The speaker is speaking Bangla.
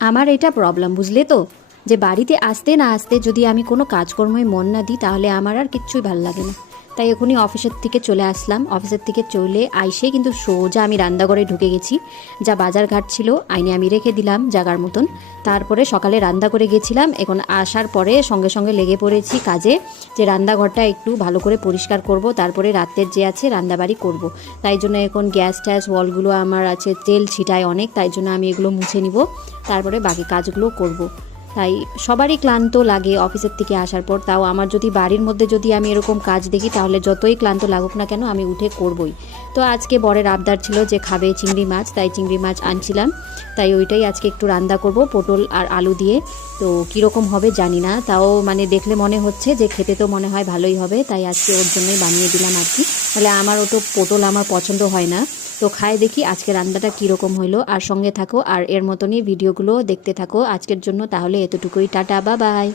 আমার এটা প্রবলেম, বুঝলে তো, যে বাড়িতে আসতে না আসতে যদি আমি কোনো কাজকর্মে মন না দিই তাহলে আমার আর কিচ্ছুই ভালো লাগে না। তাই এখনই অফিসের থেকে চলে আসলাম, অফিসের থেকে চলে আইসে কিন্তু সোজা আমি রান্নাঘরে ঢুকে গেছি। যা বাজার ঘাট ছিল আইনে আমি রেখে দিলাম জাগার মতন। তারপরে সকালে রান্না করে গেছিলাম, এখন আসার পরে সঙ্গে সঙ্গে লেগে পড়েছি কাজে, যে রান্নাঘরটা একটু ভালো করে পরিষ্কার করব, তারপরে রাতের যে আছে রান্নাবাড়ি করব। তাই জন্য এখন গ্যাস ট্যাস ওয়ালগুলো আমার আছে, তেল ছিটায় অনেক, তাই জন্য আমি এগুলো মুছে নিব, তারপরে বাকি কাজগুলো করব। তাই সবারই ক্লান্ত লাগে অফিসের থেকে আসার পর, তাও আমার যদি বাড়ির মধ্যে যদি আমি এরকম কাজ দেখি তাহলে যতই ক্লান্ত লাগুক না কেন আমি উঠে করবই। তো আজকে বরের আবদার ছিল যে খাবে চিংড়ি মাছ, তাই চিংড়ি মাছ আনছিলাম, তাই ওইটাই আজকে একটু রান্না করব পটল আর আলু দিয়ে। তো কীরকম হবে জানি না, তাও মানে দেখলে মনে হচ্ছে যে খেতে তো মনে হয় ভালোই হবে, তাই আজকে ওর জন্যই বানিয়ে দিলাম আর কি। তাহলে আমার ওটা পটল আমার পছন্দ হয় না। তো খায় দেখি আজকে রান্নাটা কীরকম হইলো, আর সঙ্গে থাকো আর এর মতনই ভিডিওগুলো দেখতে থাকো আজকের জন্য। তাহলে এতটুকুই, টাটা, বা বাই।